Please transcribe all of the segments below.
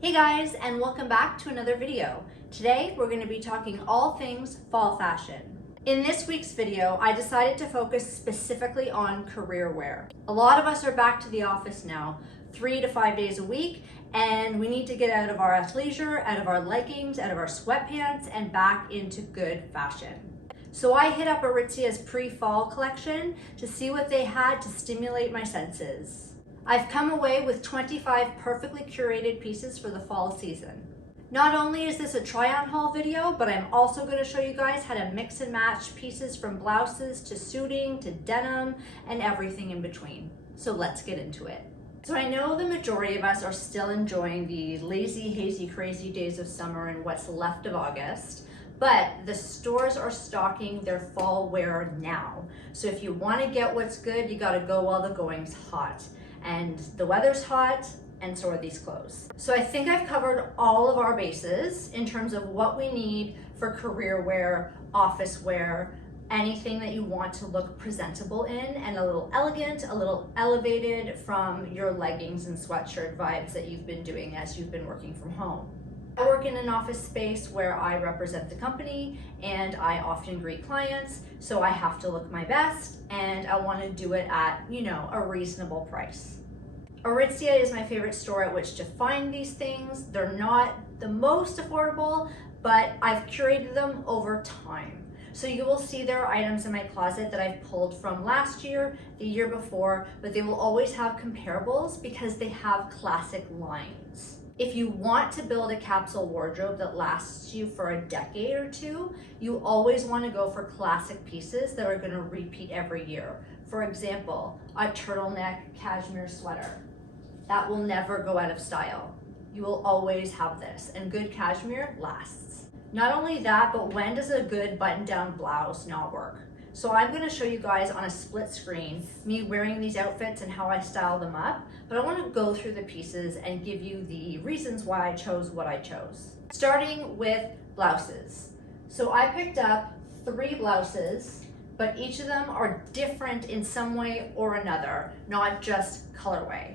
Hey guys, and welcome back to another video. Today we're going to be talking all things fall fashion. In this week's video, I decided to focus specifically on career wear. A lot of us are back to the office now, 3 to 5 days a week, and we need to get out of our athleisure, out of our leggings, out of our sweatpants, and back into good fashion. So I hit up Aritzia's pre-fall collection to see what they had to stimulate my senses. I've come away with 25 perfectly curated pieces for the fall season. Not only is this a try-on haul video, but I'm also going to show you guys how to mix and match pieces from blouses to suiting to denim and everything in between. So let's get into it. So I know the majority of us are still enjoying the lazy, hazy, crazy days of summer and what's left of August, but the stores are stocking their fall wear now. So if you want to get what's good, you got to go while the going's hot. And the weather's hot, and so are these clothes. So I think I've covered all of our bases in terms of what we need for career wear, office wear, anything that you want to look presentable in and a little elegant, a little elevated from your leggings and sweatshirt vibes that you've been doing as you've been working from home. I work in an office space where I represent the company and I often greet clients, so I have to look my best and I want to do it at, a reasonable price. Aritzia is my favorite store at which to find these things. They're not the most affordable, but I've curated them over time. So you will see there are items in my closet that I've pulled from last year, the year before, but they will always have comparables because they have classic lines. If you want to build a capsule wardrobe that lasts you for a decade or two, you always want to go for classic pieces that are going to repeat every year. For example, a turtleneck cashmere sweater. That will never go out of style. You will always have this, and good cashmere lasts. Not only that, but when does a good button-down blouse not work? So I'm going to show you guys on a split screen me wearing these outfits and how I style them up, but I want to go through the pieces and give you the reasons why I chose what I chose. Starting with blouses. So I picked up 3 blouses, but each of them are different in some way or another, not just colorway.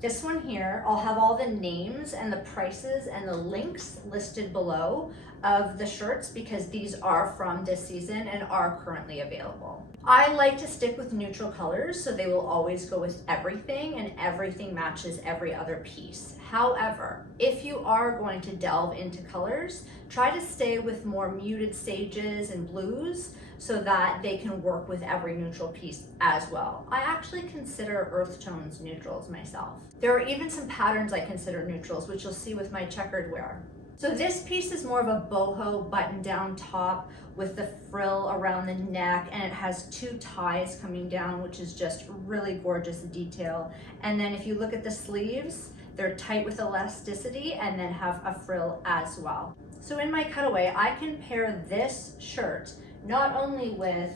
This one here, I'll have all the names and the prices and the links listed below of the shirts because these are from this season and are currently available. I like to stick with neutral colors so they will always go with everything and everything matches every other piece. However, if you are going to delve into colors, try to stay with more muted sages and blues so that they can work with every neutral piece as well. I actually consider earth tones neutrals myself. There are even some patterns I consider neutrals, which you'll see with my checkered wear. So this piece is more of a boho button-down top with the frill around the neck, and it has 2 ties coming down, which is just really gorgeous detail. And then if you look at the sleeves, they're tight with elasticity and then have a frill as well. So in my cutaway, I can pair this shirt not only with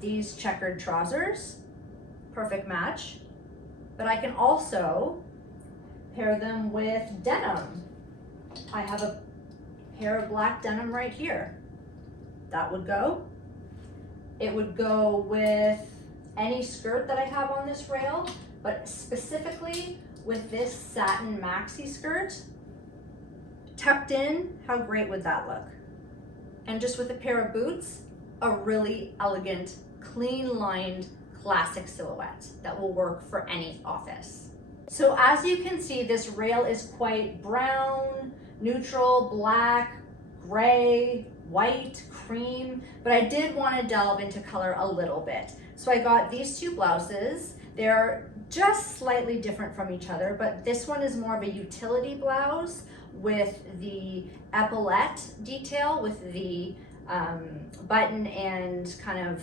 these checkered trousers, perfect match, but I can also pair them with denim. I have a pair of black denim right here. That would go. It would go with any skirt that I have on this rail, but specifically with this satin maxi skirt, tucked in, how great would that look? And just with a pair of boots, a really elegant, clean lined, classic silhouette that will work for any office. So as you can see, this rail is quite brown, neutral, black, gray, white, cream, but I did want to delve into color a little bit. So I got these 2 blouses. They're just slightly different from each other, but this one is more of a utility blouse with the epaulette detail with the button and kind of,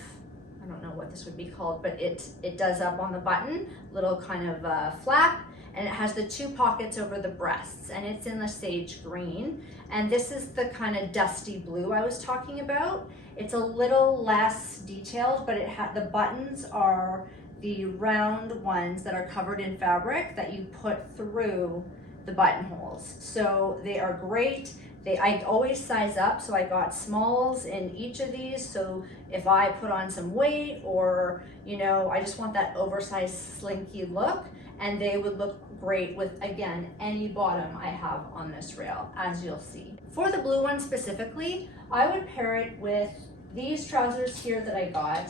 I don't know what this would be called, but it does up on the button, little kind of flap, and it has the 2 pockets over the breasts, and it's in the sage green. And this is the kind of dusty blue I was talking about. It's a little less detailed, but the buttons are the round ones that are covered in fabric that you put through the buttonholes. So they are great. I always size up, so I got smalls in each of these, so if I put on some weight or, I just want that oversized slinky look, and they would look great with, again, any bottom I have on this rail, as you'll see. For the blue one specifically, I would pair it with these trousers here that I got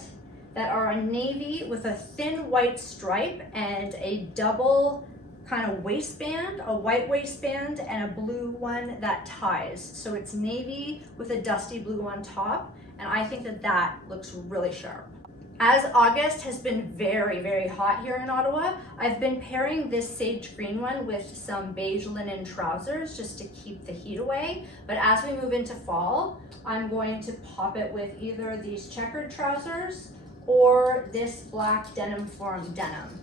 that are a navy with a thin white stripe and a double kind of waistband, a white waistband and a blue one that ties. So it's navy with a dusty blue on top, and I think that that looks really sharp. As August has been very, very hot here in Ottawa, I've been pairing this sage green one with some beige linen trousers just to keep the heat away. But as we move into fall, I'm going to pop it with either these checkered trousers or this black denim form denim.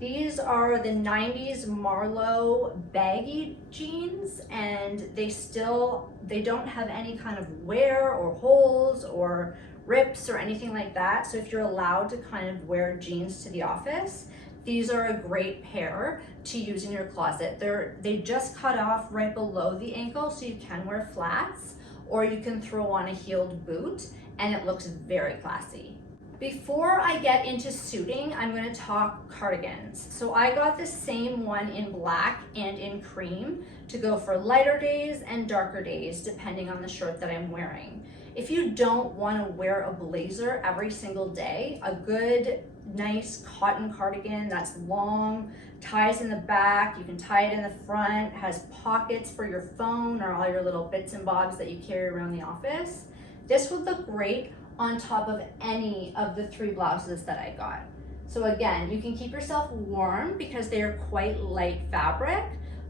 These are the 90s Marlo baggy jeans, and they don't have any kind of wear or holes or rips or anything like that. So if you're allowed to kind of wear jeans to the office, these are a great pair to use in your closet. They just cut off right below the ankle, so you can wear flats, or you can throw on a heeled boot, and it looks very classy. Before I get into suiting, I'm going to talk cardigans. So I got the same one in black and in cream to go for lighter days and darker days, depending on the shirt that I'm wearing. If you don't want to wear a blazer every single day, a good, nice cotton cardigan that's long, ties in the back, you can tie it in the front, has pockets for your phone or all your little bits and bobs that you carry around the office. This would look great on top of any of the 3 blouses that I got. So again, you can keep yourself warm because they are quite light fabric,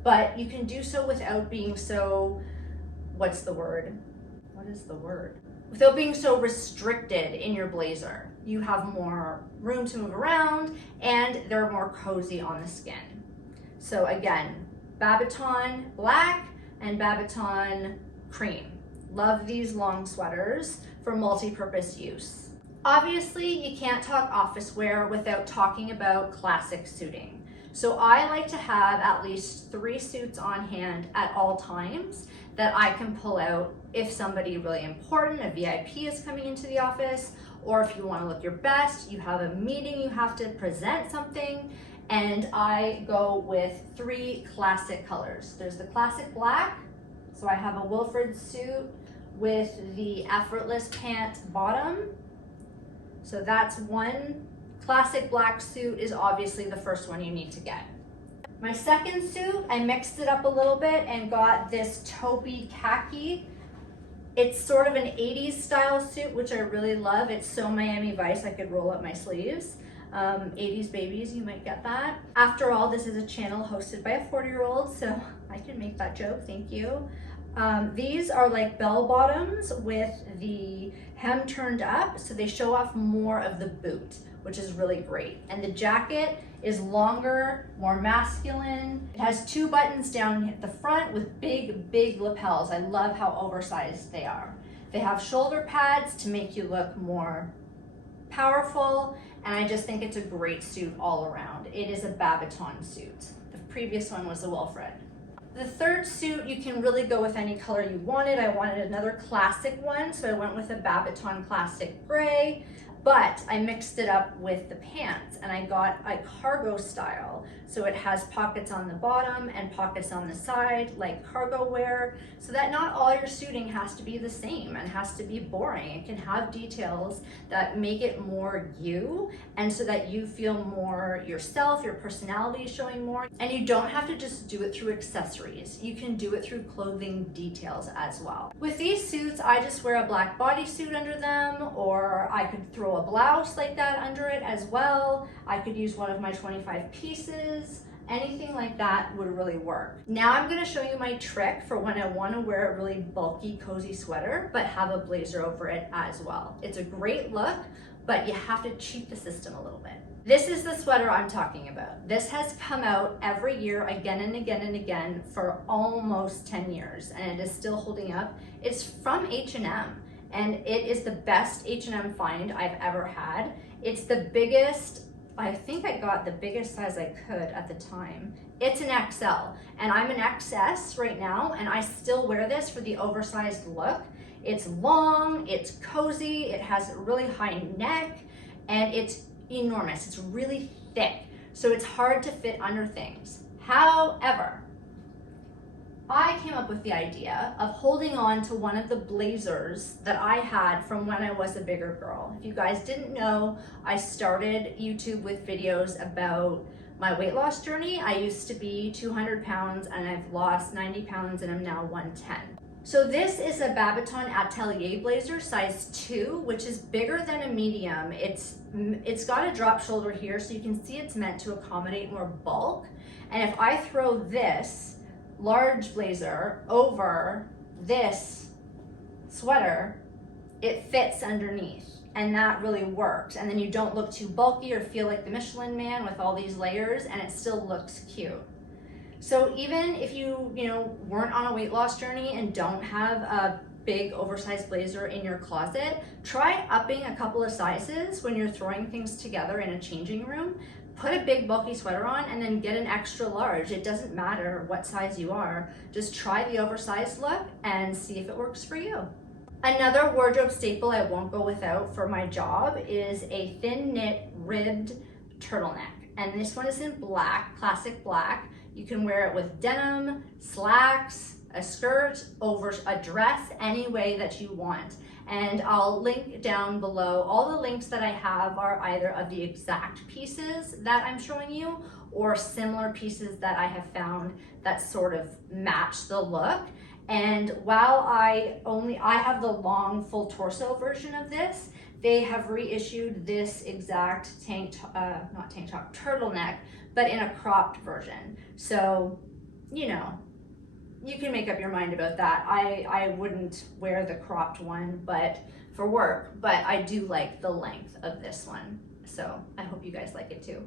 but you can do so without being so, what's the word? What is the word? Without being so restricted in your blazer. You have more room to move around and they're more cozy on the skin. So again, Babaton black and Babaton cream. Love these long sweaters for multi-purpose use. Obviously, you can't talk office wear without talking about classic suiting. So I like to have at least 3 suits on hand at all times that I can pull out if somebody really important, a VIP is coming into the office, or if you want to look your best, you have a meeting, you have to present something, and I go with 3 classic colors. There's the classic black, so I have a Wilfred suit with the Effortless Pant bottom. So that's one classic black suit, is obviously the first one you need to get. My second suit, I mixed it up a little bit and got this taupe khaki. It's sort of an 80s style suit, which I really love. It's so Miami Vice, I could roll up my sleeves. 80s babies, you might get that. After all, this is a channel hosted by a 40-year-old, so I can make that joke, thank you. These are like bell bottoms with the hem turned up, so they show off more of the boot, which is really great. And the jacket is longer, more masculine. It has 2 buttons down the front with big, big lapels. I love how oversized they are. They have shoulder pads to make you look more powerful, and I just think it's a great suit all around. It is a Babaton suit. The previous one was a Wilfred. The third suit, you can really go with any color you wanted. I wanted another classic one, so I went with a Babaton classic gray, but I mixed it up with the pants and I got a cargo style. So it has pockets on the bottom and pockets on the side, like cargo wear, so that not all your suiting has to be the same and has to be boring. It can have details that make it more you, and so that you feel more yourself, your personality is showing more. And you don't have to just do it through accessories. You can do it through clothing details as well. With these suits, I just wear a black bodysuit under them, or I could throw a blouse like that under it as well. I could use one of my 25 pieces. Anything like that would really work. Now I'm gonna show you my trick for when I wanna wear a really bulky, cozy sweater, but have a blazer over it as well. It's a great look, but you have to cheat the system a little bit. This is the sweater I'm talking about. This has come out every year again and again and again for almost 10 years, and it is still holding up. It's from H&M, and it is the best H&M find I've ever had. It's the biggest, I think I got the biggest size I could at the time. It's an XL, and I'm an XS right now, and I still wear this for the oversized look. It's long, it's cozy, it has a really high neck, and it's enormous. It's really thick. so it's hard to fit under things. However, I came up with the idea of holding on to one of the blazers that I had from when I was a bigger girl. If you guys didn't know, I started YouTube with videos about my weight loss journey. I used to be 200 pounds and I've lost 90 pounds and I'm now 110. So this is a Babaton Atelier blazer size 2, which is bigger than a medium. It's got a drop shoulder here, so you can see it's meant to accommodate more bulk. And if I throw this large blazer over this sweater, it fits underneath, and that really works. And then you don't look too bulky or feel like the Michelin Man with all these layers, and it still looks cute. So even if you weren't on a weight loss journey and don't have a big oversized blazer in your closet, try upping a couple of sizes when you're throwing things together in a changing room. Put a big bulky sweater on and then get an extra large. It doesn't matter what size you are. Just try the oversized look and see if it works for you. Another wardrobe staple I won't go without for my job is a thin knit ribbed turtleneck. And this one is in black, classic black. You can wear it with denim, slacks, a skirt, over a dress, any way that you want. And I'll link down below. All the links that I have are either of the exact pieces that I'm showing you or similar pieces that I have found that sort of match the look. And while I have the long full torso version of this, they have reissued this exact turtleneck, but in a cropped version. So, you can make up your mind about that. I wouldn't wear the cropped one, but for work, but I do like the length of this one. So I hope you guys like it too.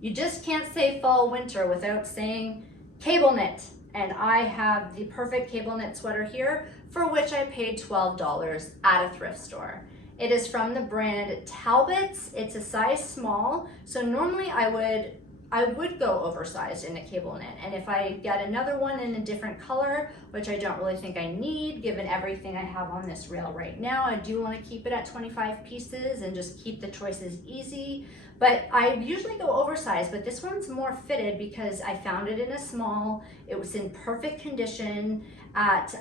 You just can't say fall winter without saying cable knit. And I have the perfect cable knit sweater here, for which I paid $12 at a thrift store. It is from the brand Taupe. It's a size small. So normally I would go oversized in a cable knit, and if I get another one in a different color, which I don't really think I need given everything I have on this rail right now, I do want to keep it at 25 pieces and just keep the choices easy. But I usually go oversized, but this one's more fitted because I found it in a small. It was in perfect condition at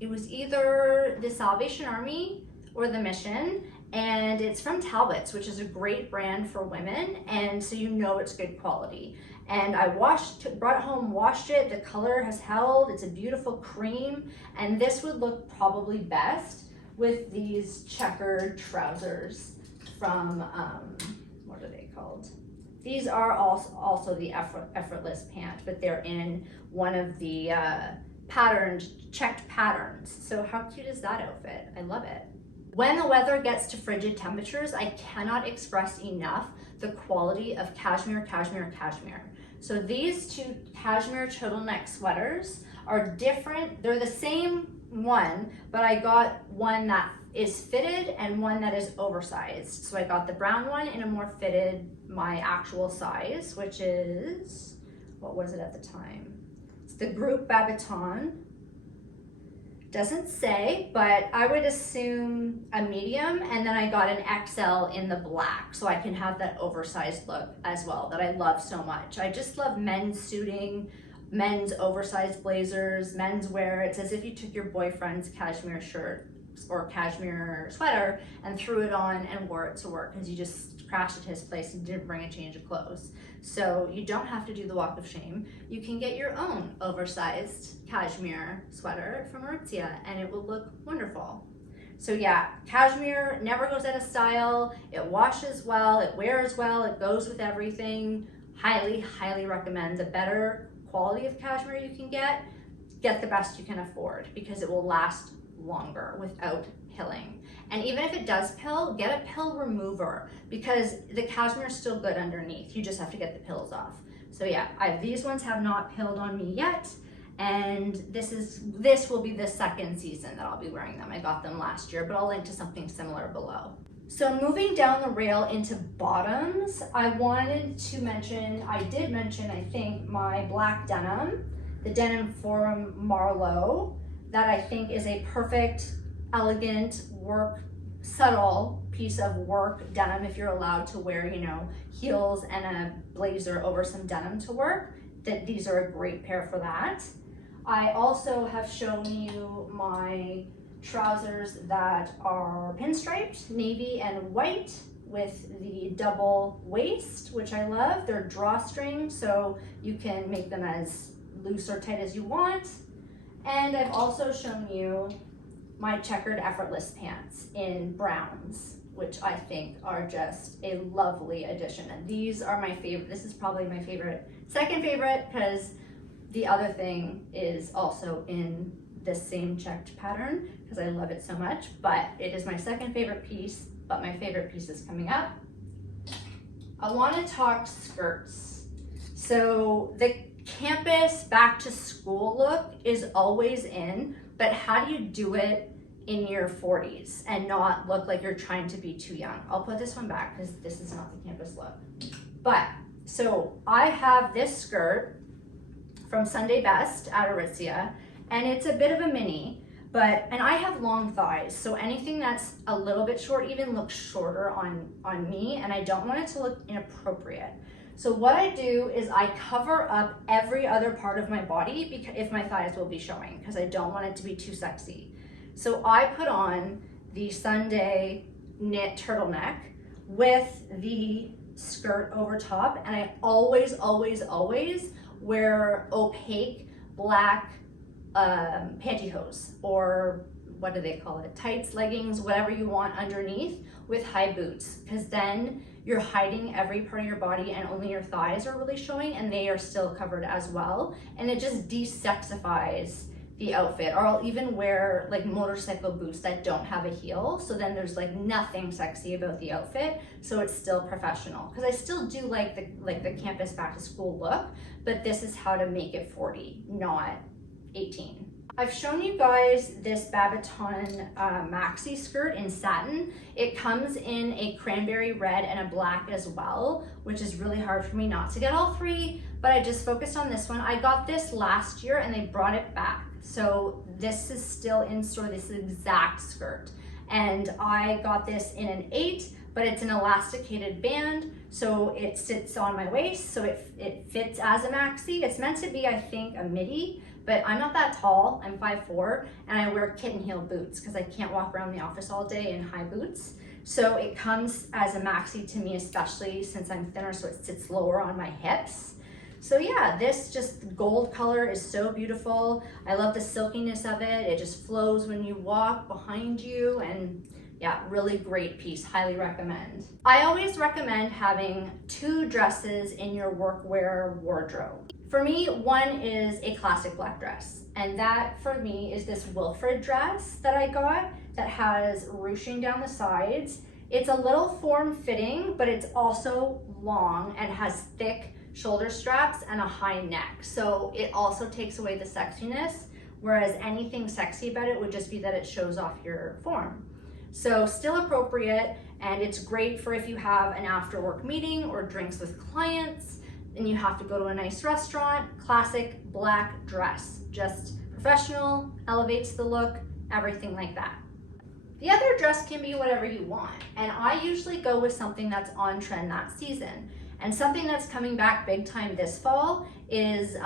it was either the Salvation Army or the Mission, and it's from Talbot's, which is a great brand for women, and so it's good quality. And I brought it home, washed it, the color has held, it's a beautiful cream, and this would look probably best with these checkered trousers from, what are they called? These are also the Effortless Pant, but they're in one of the checked patterns. So how cute is that outfit? I love it. When the weather gets to frigid temperatures, I cannot express enough the quality of cashmere. So these two cashmere turtleneck sweaters are different. They're the same one, but I got one that is fitted and one that is oversized. So I got the brown one in a more fitted, my actual size, which is, what was it at the time? It's the group Babaton. Doesn't say, but I would assume a medium, and then I got an XL in the black so I can have that oversized look as well that I love so much. I just love men's suiting, men's oversized blazers, men's wear. It's as if you took your boyfriend's cashmere shirt or cashmere sweater and threw it on and wore it to work because you just crashed at his place and didn't bring a change of clothes. So you don't have to do the walk of shame. You can get your own oversized cashmere sweater from Aritzia and it will look wonderful. So yeah, cashmere never goes out of style. It washes well, it wears well, it goes with everything. Highly, highly recommend. The better quality of cashmere you can get the best you can afford because it will last longer without pilling. And even if it does pill, get a pill remover because the cashmere is still good underneath. You just have to get the pills off. So yeah, these ones have not pilled on me yet, and this will be the second season that I'll be wearing them. I got them last year, but I'll link to something similar below. So moving down the rail into bottoms, I wanted to mention, I think, my black denim, the Denim from Marlo, that I think is a perfect, elegant work subtle piece of work denim if you're allowed to wear, you know, heels and a blazer over some denim to work, that these are a great pair for that. I also have shown you my trousers that are pinstriped, navy and white with the double waist, which I love. They're drawstring, so you can make them as loose or tight as you want. And I've also shown you my checkered Effortless pants in browns, which I think are just a lovely addition. And these are my favorite. This is probably my favorite, second favorite, because the other thing is also in this same checked pattern because I love it so much, but it is my second favorite piece, but my favorite piece is coming up. I want to talk skirts. So the campus back to school look is always in, but how do you do it in your 40s and not look like you're trying to be too young? I'll put this one back because this is not the campus look. But so I have this skirt from Sunday Best at Aritzia, and it's a bit of a mini, and I have long thighs, so anything that's a little bit short even looks shorter on me, and I don't want it to look inappropriate. So what I do is I cover up every other part of my body because if my thighs will be showing, because I don't want it to be too sexy. So I put on the Sunday knit turtleneck with the skirt over top, and I always wear opaque black pantyhose, or what do they call it? Tights, leggings, whatever you want underneath with high boots, because then you're hiding every part of your body and only your thighs are really showing and they are still covered as well. And it just de-sexifies the outfit. Or I'll even wear like motorcycle boots that don't have a heel, so then there's like nothing sexy about the outfit, so it's still professional. Because I still do like the campus back to school look, but this is how to make it 40, not 18. I've shown you guys this Babaton maxi skirt in satin. It comes in a cranberry red and a black as well, which is really hard for me not to get all three, but I just focused on this one. I got this last year and they brought it back. So this is still in store, this exact skirt. And I got this in an 8, but it's an elasticated band, so it sits on my waist, so it fits as a maxi. It's meant to be, I think, a midi, but I'm not that tall, I'm 5'4", and I wear kitten heel boots because I can't walk around the office all day in high boots. So it comes as a maxi to me, especially since I'm thinner, so it sits lower on my hips. So yeah, this just gold color is so beautiful. I love the silkiness of it. It just flows when you walk behind you, and yeah, really great piece, highly recommend. I always recommend having 2 dresses in your workwear wardrobe. For me, one is a classic black dress, and that for me is this Wilfred dress that I got that has ruching down the sides. It's a little form-fitting, but it's also long and has thick shoulder straps and a high neck. So it also takes away the sexiness, whereas anything sexy about it would just be that it shows off your form. So still appropriate, and it's great for if you have an after work meeting or drinks with clients and you have to go to a nice restaurant. Classic black dress, just professional, elevates the look, everything like that. The other dress can be whatever you want, and I usually go with something that's on trend that season. And something that's coming back big time this fall is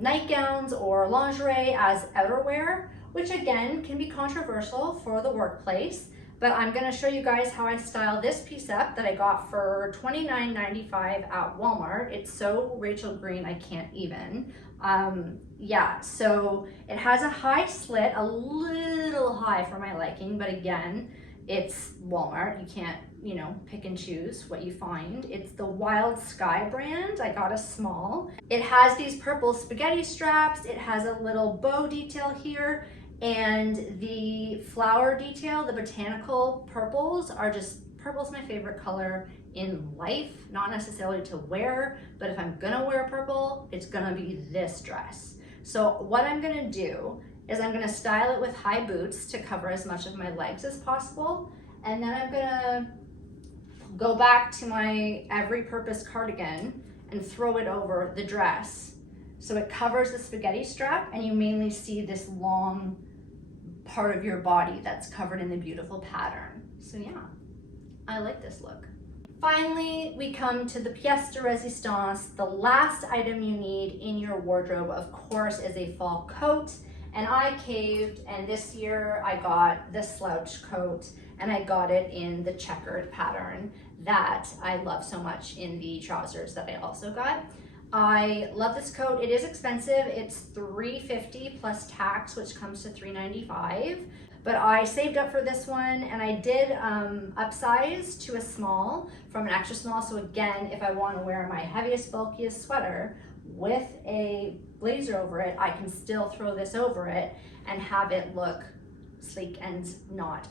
nightgowns or lingerie as outerwear, which again can be controversial for the workplace, but I'm gonna show you guys how I style this piece up that I got for $29.95 at Walmart. It's so Rachel Green, I can't even. Yeah, so it has a high slit, a little high for my liking, but again, it's Walmart. You can't, pick and choose what you find. It's the Wild Sky brand. I got a small. It has these purple spaghetti straps. It has a little bow detail here, and the flower detail, the botanical purples are just, purple's my favorite color in life, not necessarily to wear, but if I'm gonna wear purple, it's gonna be this dress. So what I'm gonna do is I'm gonna style it with high boots to cover as much of my legs as possible. And then I'm gonna go back to my every purpose cardigan and throw it over the dress. So it covers the spaghetti strap and you mainly see this long part of your body that's covered in the beautiful pattern. So yeah, I like this look. Finally, we come to the pièce de résistance. The last item you need in your wardrobe, of course, is a fall coat. And I caved, and this year I got this slouch coat, and I got it in the checkered pattern that I love so much in the trousers that I also got. I love this coat. It is expensive. It's $3.50 plus tax, which comes to $3.95. But I saved up for this one, and I did upsize to a small from an extra small. So again, if I want to wear my heaviest, bulkiest sweater with a blazer over it, I can still throw this over it and have it look sleek and not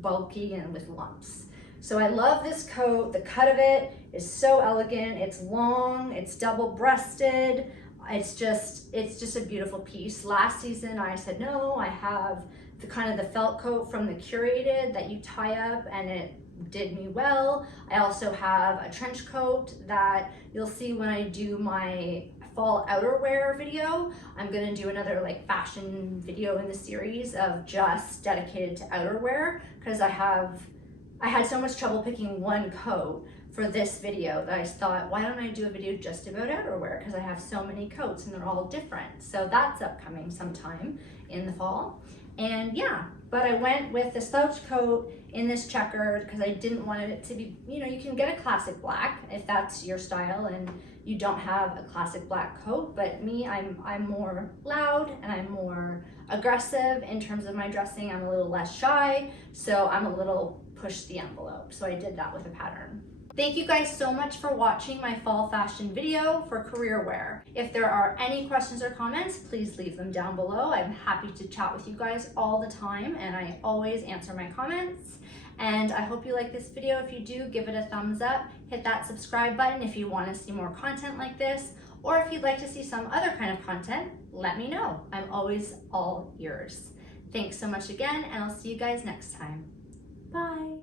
bulky and with lumps. So I love this coat. The cut of it is so elegant. It's long, it's double-breasted. It's just a beautiful piece. Last season I said, no, I have the kind of the felt coat from the Curated that you tie up, and it did me well. I also have a trench coat that you'll see when I do my fall outerwear video. I'm gonna do another like fashion video in the series of just dedicated to outerwear, because I had so much trouble picking one coat for this video that I thought, why don't I do a video just about outerwear, because I have so many coats and they're all different. So that's upcoming sometime in the fall. And yeah, but I went with the slouch coat in this checkered because I didn't want it to be, you know, you can get a classic black if that's your style and you don't have a classic black coat, but me, I'm more loud and I'm more aggressive in terms of my dressing. I'm a little less shy, so I'm a little push the envelope. So I did that with a pattern. Thank you guys so much for watching my fall fashion video for career wear. If there are any questions or comments, please leave them down below. I'm happy to chat with you guys all the time, and I always answer my comments. And I hope you like this video. If you do, give it a thumbs up. Hit that subscribe button if you want to see more content like this, or if you'd like to see some other kind of content, let me know. I'm always all ears. Thanks so much again, and I'll see you guys next time. Bye.